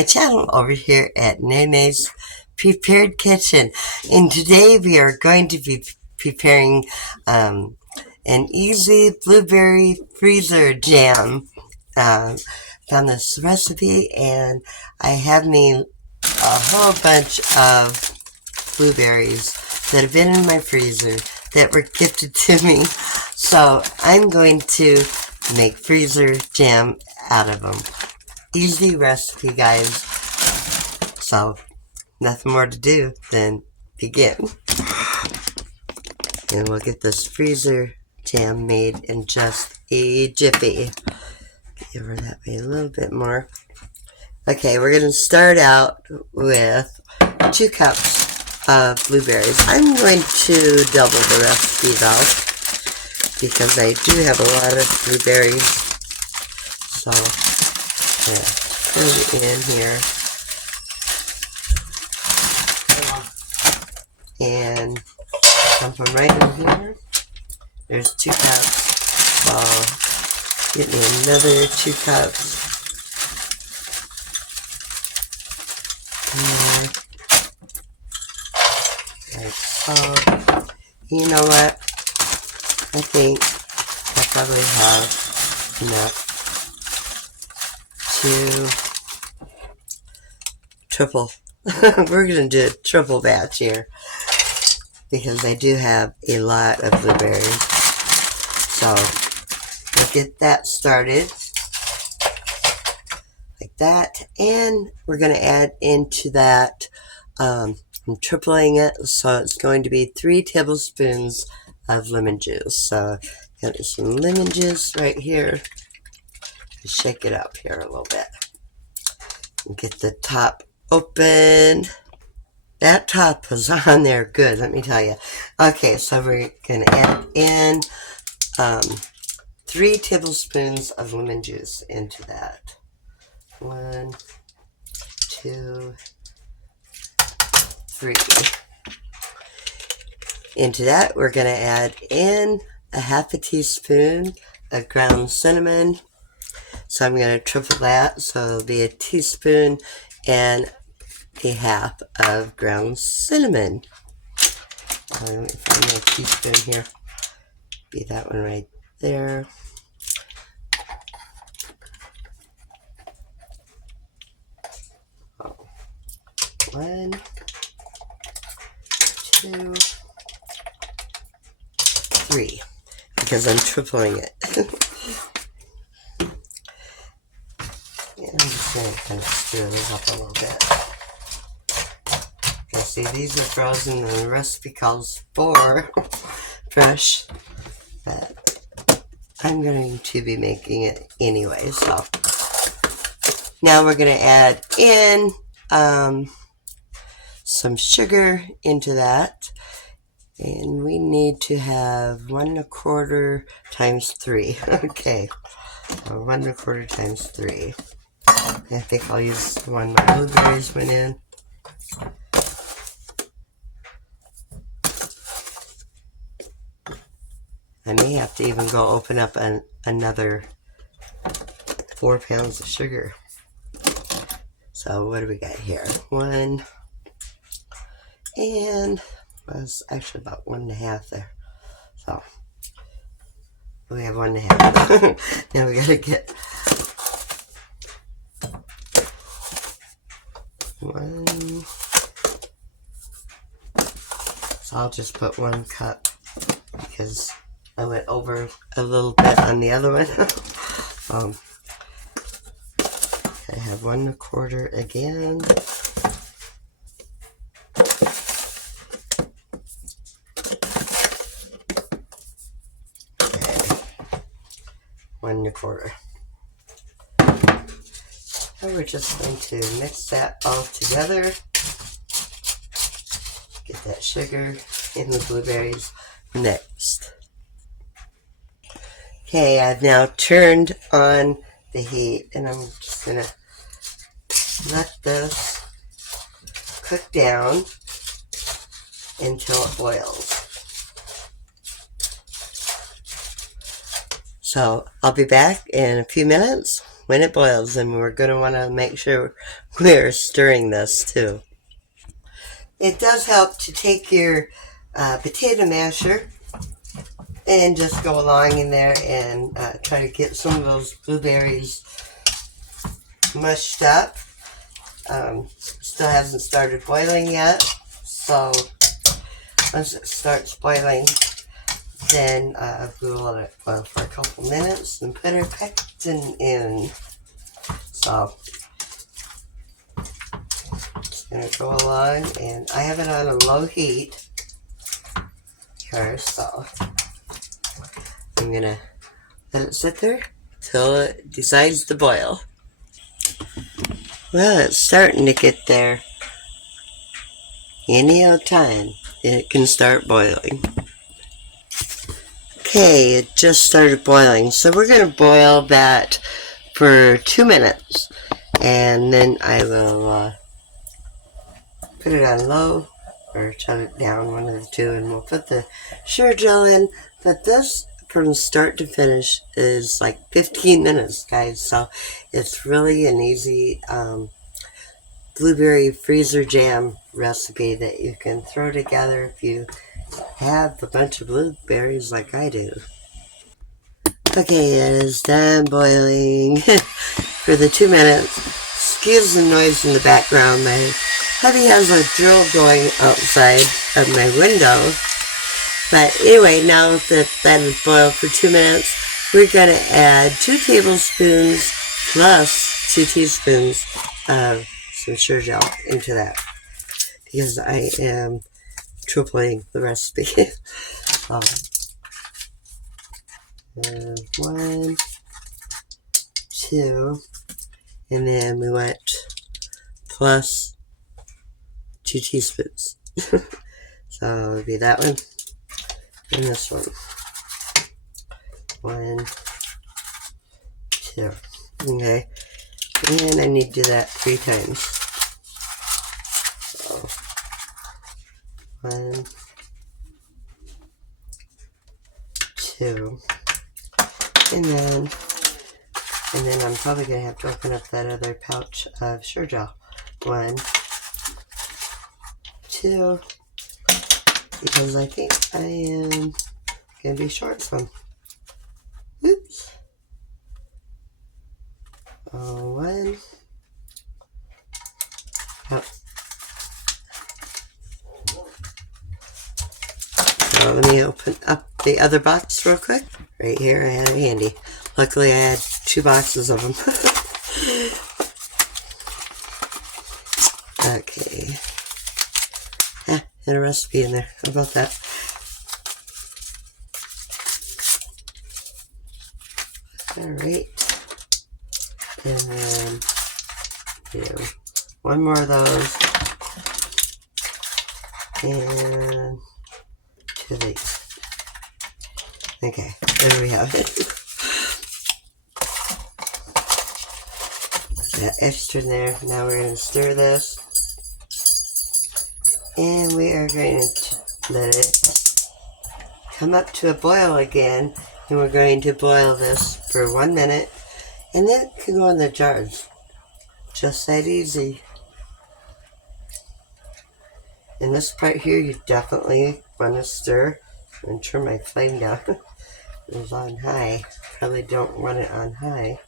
my channel over here at Nene's Prepared Kitchen. And today we are going to be preparing an easy blueberry freezer jam. Found this recipe and I have me a whole bunch of blueberries that have been in my freezer that were gifted to me. So I'm going to make freezer jam out of them. Easy recipe, guys. So nothing more to do than begin. And we'll get this freezer jam made in just a jiffy. Give her that way a little bit more. Okay, we're going to start out with 2 cups of blueberries. I'm going to double the recipe though, because I do have a lot of blueberries. So, yeah, put it in here. And dump them right in here. There's 2 cups. So, get me another 2 cups. Like so. You know what? I think I probably have enough to triple. We're going to do a triple batch here because I do have a lot of blueberries. So we'll get that started like that, and we're going to add into that, I'm tripling it, so it's going to be 3 tablespoons of lemon juice. So got some lemon juice right here. Shake it up here a little bit and get the top open. That top was on there good, let me tell you. Okay, so we're going to add in 3 tablespoons of lemon juice into that. 1, 2, 3. Into that, we're going to add in a half a teaspoon of ground cinnamon. So I'm going to triple that, so it'll be a teaspoon and a half of ground cinnamon. Let me find my teaspoon here. Be that one right there. Oh. 1, 2, 3, because I'm tripling it. And I'm just going to kind of stir this up a little bit. You see, these are frozen and the recipe calls for fresh, but I'm going to be making it anyway. So now we're going to add in some sugar into that, and we need to have 1 1/4 times 3. Okay, 1 1/4 times 3. I think I'll use the one my blueberries went in. I may have to even go open up another 4 pounds of sugar. So what do we got here? 1, and was actually about 1 1/2 there. So we have 1 1/2. Now we gotta get 1. So I'll just put 1 cup because I went over a little bit on the other one. I have 1 1/4 again. Okay. 1 1/4. And we're just going to mix that all together. Get that sugar in the blueberries next. Okay, I've now turned on the heat, and I'm just going to let this cook down until it boils. So I'll be back in a few minutes when it boils, and we're going to want to make sure we're stirring this too. It does help to take your potato masher and just go along in there and try to get some of those blueberries mushed up. Still hasn't started boiling yet, so once it starts boiling, then we will let it boil for a couple minutes and put our pectin in. So it's going to go along, and I have it on a low heat here, so I'm going to let it sit there till it decides to boil. Well, it's starting to get there. Any old time it can start boiling. Okay, it just started boiling, so we're going to boil that for 2 minutes, and then I will put it on low or shut it down, one of the two, and we'll put the sugar gel in. But this, from start to finish, is like 15 minutes, guys, so it's really an easy blueberry freezer jam recipe that you can throw together if you have a bunch of blueberries like I do. Okay, it is done boiling for the 2 minutes. Excuse the noise in the background. My hubby has a drill going outside of my window. But anyway, now that that is boiled for 2 minutes, we're going to add 2 tablespoons plus 2 teaspoons of some sugar gel into that, because I am tripling the recipe. 1, 2, and then we went plus 2 teaspoons. So it would be that one and this one. 1, 2. Okay. And I need to do that 3 times. So 1, 2. And then I'm probably going to have to open up that other pouch of sugar gel. 1, 2, because I think I am going to be short some. Oops. 1. Oh. So let me open up the other box real quick. Right here, I had it handy. Luckily, I had 2 boxes of them. Okay. And a recipe in there. How about that? Alright. And then do 1 more of those. And 2 of these. Okay, there we have it. That extra in there. Now we're going to stir this. And we are going to let it come up to a boil again. And we're going to boil this for 1 minute. And then it can go in the jars. Just that easy. In this part here, you definitely want to stir. And turn my flame down. It was on high. Probably don't want it on high.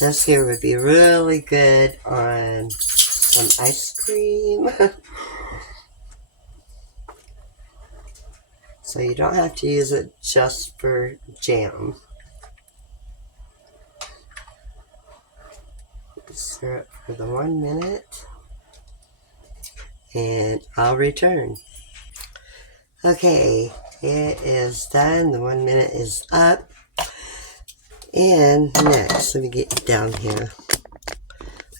This here would be really good on some ice cream. So you don't have to use it just for jam. Stir it for the 1 minute. And I'll return. Okay, it is done. The 1 minute is up. And next, let me get you down here.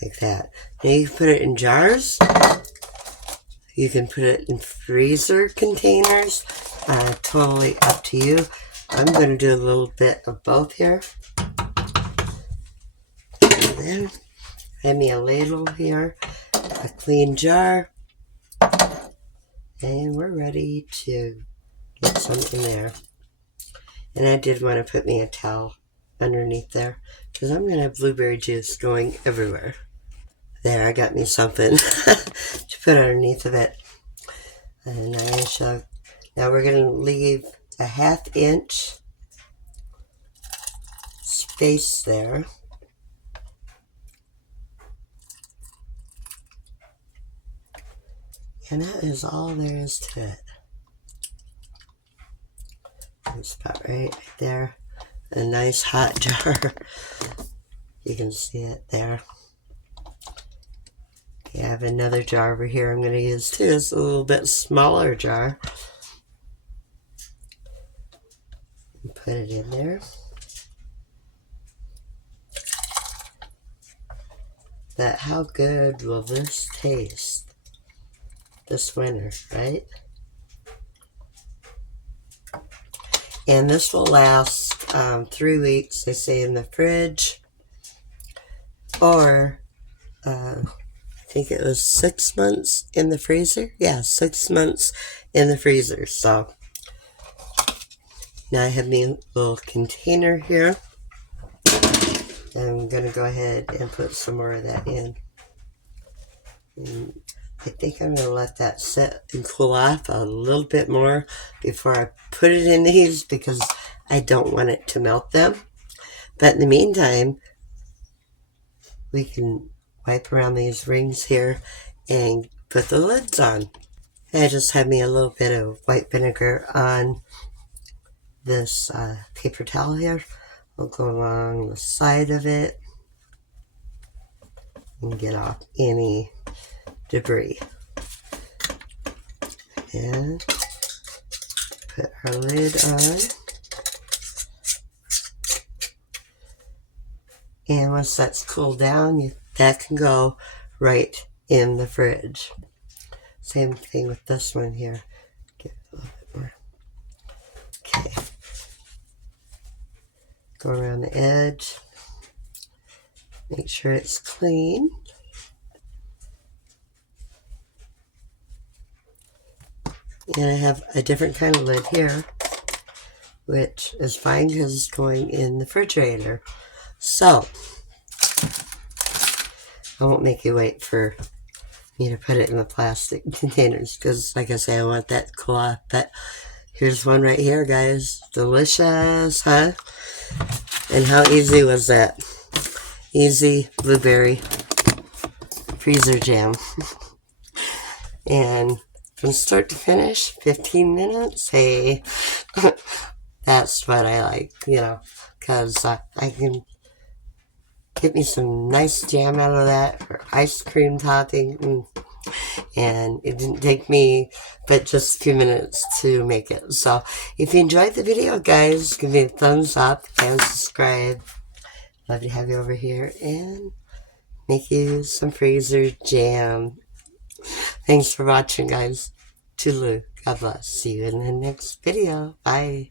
Like that. Now you can put it in jars. You can put it in freezer containers. Totally up to you. I'm going to do a little bit of both here. And then, have me a ladle here. A clean jar. And we're ready to get some in there. And I did want to put me a towel underneath there because I'm going to have blueberry juice going everywhere. There, I got me something to put underneath of it. And now we're going to leave a 1/2 inch space there. And that is all there is to it. It's about right there. A nice hot jar. You can see it there. Okay, I have another jar over here I'm going to use too. It's a little bit smaller jar. Put it in there. But how good will this taste this winter, right? And this will last 3 weeks, they say, in the fridge. Or, I think it was 6 months in the freezer. Yeah, 6 months in the freezer. So, now I have my little container here. I'm going to go ahead and put some more of that in. And I think I'm going to let that sit and cool off a little bit more before I put it in these because I don't want it to melt them. But in the meantime, we can wipe around these rings here and put the lids on. I just have me a little bit of white vinegar on this paper towel here. We'll go along the side of it and get off any debris. And put our lid on. And once that's cooled down, that can go right in the fridge. Same thing with this one here. Give it a little bit more. Okay. Go around the edge. Make sure it's clean. And I have a different kind of lid here, which is fine because it's going in the refrigerator. So, I won't make you wait for me to put it in the plastic containers because, like I say, I want that to cool off. But here's one right here, guys. Delicious, huh? And how easy was that? Easy blueberry freezer jam. And from start to finish, 15 minutes. Hey, that's what I like, you know, because I can get me some nice jam out of that, or ice cream topping, and it didn't take me but just a few minutes to make it. So if you enjoyed the video, guys, give me a thumbs up and subscribe. Love to have you over here and make you some freezer jam. Thanks for watching, guys. Toodaloo. God bless. See you in the next video. Bye.